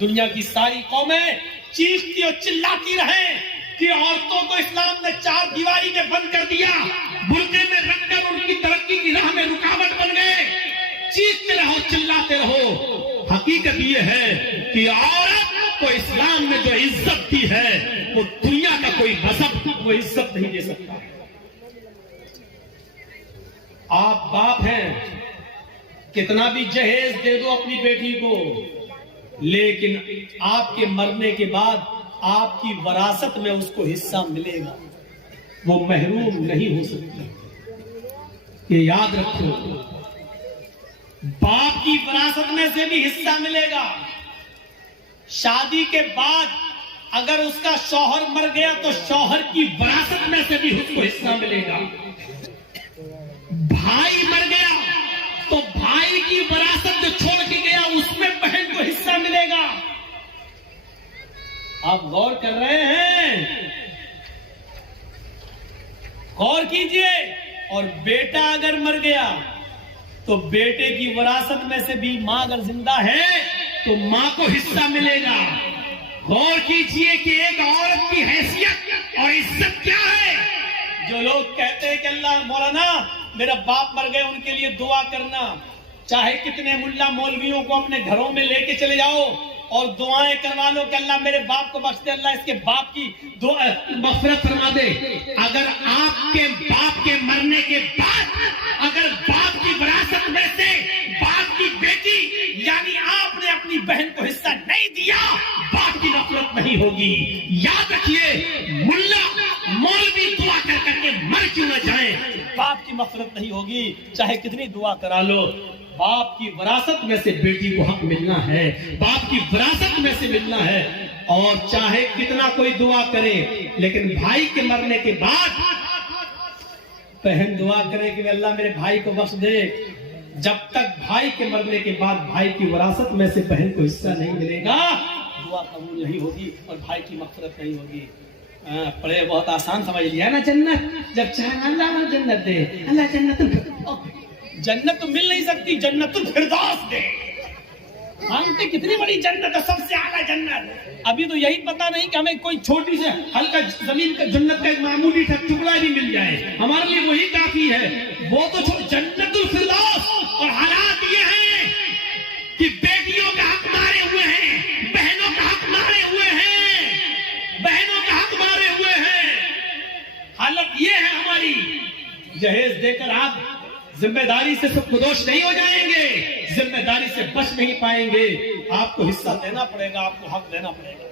दुनिया की सारी कौमें चीखती और चिल्लाती रहे कि औरतों को इस्लाम ने चार दीवारी में बंद कर दिया, बुर्के में रखकर उनकी तरक्की की राह में रुकावट बन गए। चीखते रहो, चिल्लाते रहो। हकीकत ये है कि औरत को इस्लाम ने जो इज्जत दी है वो दुनिया का कोई मजहब वो इज्जत नहीं दे सकता। आप बाप हैं, कितना भी जहेज दे दो अपनी बेटी को, लेकिन आपके मरने के बाद आपकी वरासत में उसको हिस्सा मिलेगा, वो महरूम नहीं हो सकती। ये याद रखो, बाप की विरासत में से भी हिस्सा मिलेगा। शादी के बाद अगर उसका शौहर मर गया तो शौहर की विरासत में से भी उसको हिस्सा मिलेगा। भाई मर गया तो भाई की विरासत जो छोड़ के गया उसमें बहन को हिस्सा मिलेगा। आप गौर कर रहे हैं? गौर कीजिए। और बेटा अगर मर गया तो बेटे की विरासत में से भी मां अगर जिंदा है तो मां को हिस्सा मिलेगा। गौर कीजिए कि एक औरत की हैसियत और इज्जत क्या है। जो लोग कहते हैं कि अल्लाह मौलाना मेरा बाप मर गए उनके लिए दुआ करना, चाहे कितने मुल्ला मौलवियों को अपने घरों में लेके चले जाओ और दुआएं करवा लो कि अल्लाह मेरे बाप को बख्श दे, अल्लाह इसके बाप की मग़फ़िरत फरमा दे। अगर आपके बाप के मरने के बाद अगर बाप की विरासत में से बाप की बेटी यानी आपने अपनी बहन को हिस्सा नहीं दिया, बाप की नफरत नहीं होगी। याद रखिए, मुल्ला मौलवी दुआ कर करके मर क्यों न जाए, बाप की मग़फ़िरत नहीं होगी, चाहे कितनी दुआ करा लो। बाप की विरासत में से बेटी को हक मिलना है, बाप की विरासत में से मिलना है। और चाहे कितना कोई दुआ करे, लेकिन भाई के मरने के बाद बहन दुआ करे कि अल्लाह मेरे भाई को बख्श दे। जब तक भाई के मरने के बाद भाई की विरासत में से बहन को हिस्सा नहीं मिलेगा, दुआ कबूल नहीं होगी और भाई की मग़फ़िरत नहीं होगी। पढ़े बहुत आसान समझ लिया ना। जन्नत जब चाहे अल्लाह जन्नत दे, अल्लाह जन्नत तो मिल नहीं सकती, जन्नतुल फिरदौस दे। मांगते कितनी बड़ी जन्नत है, सबसे आला जन्नत। अभी तो यही पता नहीं कि हमें कोई छोटी से हल्का जमीन का जन्नत का एक मामूली सा टुकड़ा भी मिल जाए, हमारे लिए वही काफी है। वो तो जन्नतुल फिरदौस। और हालात ये हैं कि बेटियों का हक मारे हुए हैं, बहनों का हक मारे हुए हैं, बहनों का हक मारे हुए हैं। हालत ये है हमारी। जहेज देकर आप जिम्मेदारी से सुखदोष नहीं हो जाएंगे, जिम्मेदारी से बच नहीं पाएंगे। आपको हिस्सा देना पड़ेगा, आपको हक देना पड़ेगा।